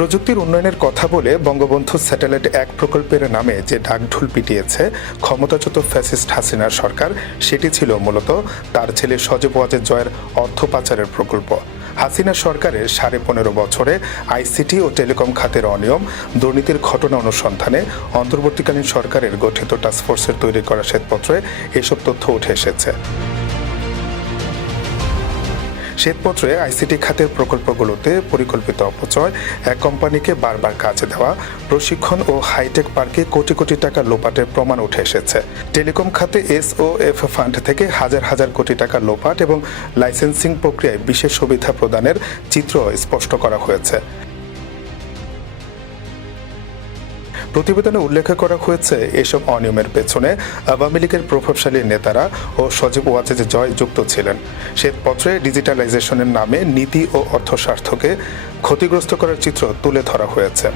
প্রযুক্তির উন্নয়নের কথা বলে বঙ্গবন্ধু স্যাটেলাইট ১ প্রকল্পের নামে যে ঢাকঢোল পিটিয়েছে ক্ষমতাচ্যুত ফ্যাসিস্ট হাসিনার সরকার, সেটি ছিল মূলত তার ছেলে সজীব ওয়াজেদ জয়ের অর্থ পাচারের প্রকল্প। হাসিনা সরকারের ১৫.৫ বছরে আইসিটি ও টেলিকম খাতের অনিয়ম, দুর্নীতির ঘটনা অনুসন্ধানে অন্তর্বর্তীকালীন সরকারের গঠিত টাস্কফোর্সের তৈরি করা শ্বেতপত্রে এসব তথ্য উঠে এসেছে। শ্বেতপত্রে আইসিটি খাতের প্রকল্পগুলোতে পরিকল্পিত অপচয়, এক কোম্পানিকে বারবার কাজে দেওয়া, প্রশিক্ষণ ও হাইটেক পার্কে কোটি কোটি টাকা লোপাটের প্রমাণ উঠে এসেছে। টেলিকম খাতে এসওএফ ফান্ড থেকে হাজার হাজার কোটি টাকা লোপাট এবং লাইসেন্সিং প্রক্রিয়ায় বিশেষ সুবিধা প্রদানের চিত্র স্পষ্ট করা হয়েছে। প্রতিবেদনে উল্লেখ করা হয়েছে, এসব অনিয়মের পেছনে আওয়ামী লীগের প্রভাবশালী নেতারা ও সজীব ওয়াজেদ জয় যুক্ত ছিলেন। শ্বেতপত্রে ডিজিটালাইজেশনের নামে নীতি ও অর্থস্বার্থকে ক্ষতিগ্রস্ত করার চিত্র তুলে ধরা হয়েছে।